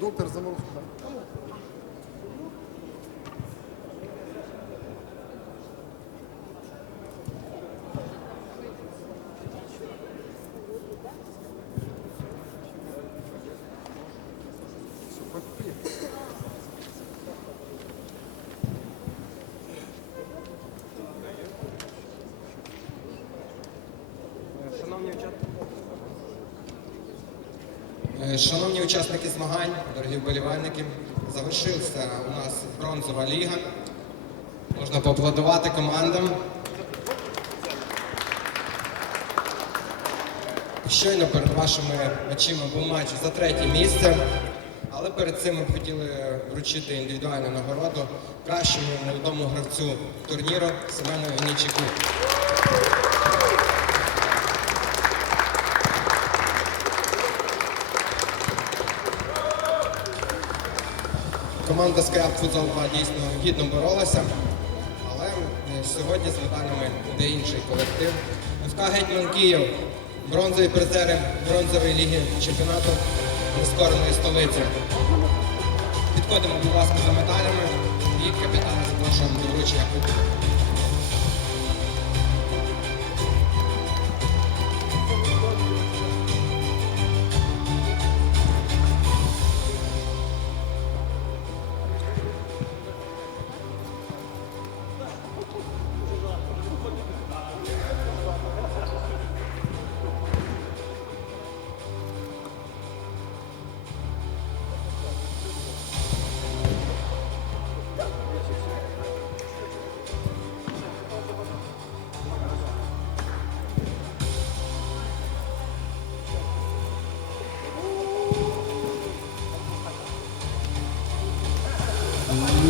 доктор Заморозко. Шановні Шановні учасники змагань, дорогі вболівальники, завершився у нас бронзова ліга. Можна поаплодувати командам. Щойно перед вашими очима був матч за третє місце. Але перед цим ми б хотіли вручити індивідуальну нагороду кращому молодому гравцю турніру Семену Нічику. Команда Skyup Футзал 2 дійсно гідно боролася, але е, сьогодні з медалями йде інший колектив. ФК Гетьман Київ, бронзові призери бронзової ліги чемпіонату прискореної столиці. Підходимо, будь ласка, за медалями і капітана запрошуємо до вручення кубку. Mm-hmm.